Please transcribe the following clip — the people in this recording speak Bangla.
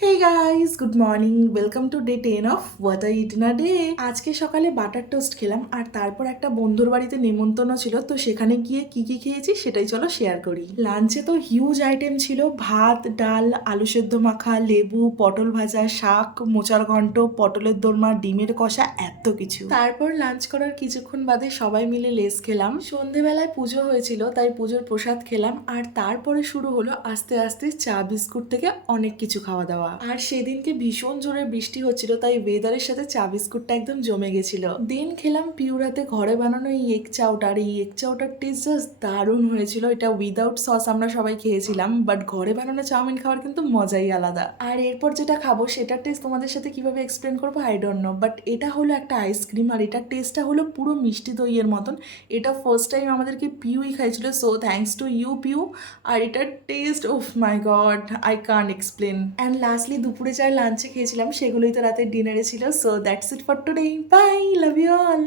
Hey guys, good morning. Welcome to day 10 of what I eat in a day. আজকে সকালে বাটার টোস্ট খেলাম, আর তারপর একটা বন্ধুর বাড়িতে নেমন্তন্ন ছিল, তো সেখানে গিয়ে কি কি খেয়েছি সেটাই চলো শেয়ার করি। লাঞ্চে তো হিউজ আইটেম ছিল, ভাত, ডাল, আলু সেদ্ধ মাখা, লেবু, পটল ভাজা, শাক, মোচার ঘন্ট, পটলের দোরমা, ডিমের কষা, এত কিছু। তারপর লাঞ্চ করার কিছুক্ষণ বাদে সবাই মিলে লেস খেলাম। সন্ধেবেলায় পুজো হয়েছিল, তাই পুজোর প্রসাদ খেলাম, আর তারপরে শুরু হলো আস্তে আস্তে চা বিস্কুট থেকে অনেক কিছু খাওয়া দাওয়া। আর সেদিনকে ভীষণ জোরে বৃষ্টি হচ্ছিল, তাই ওয়েদারের সাথে চা বিস্কুটটা একদম জমে গেছিল। দিন খেলাম পিউরাতে ঘরে বানানো এই এগ চাউটা, আর এই এগ চাউটার টেস্ট জাস্ট দারুণ হয়েছিল। এটা উইদাউট সস আমরা সবাই খেয়েছিলাম, বাট ঘরে বানানো চাউমিন খাওয়ার কিন্তু মজাই আলাদা। আর এরপর যেটা খাবো সেটার টেস্ট তোমাদের সাথে কিভাবে এক্সপ্লেন করবো আই ডোন্ট নো, বাট এটা হলো একটা আইসক্রিম, আর এটার টেস্টটা হলো পুরো মিষ্টি দইয়ের মতন। এটা ফার্স্ট টাইম আমাদেরকে পিউই খাইছিল, so thanks to you Piu. আর এটার taste, oh my god, I can't explain. And lastly দুপুরে যার লাঞ্চে খেয়েছিলাম সেগুলোই তো রাতের ডিনারে ছিল। So that's it for today, bye, love you all.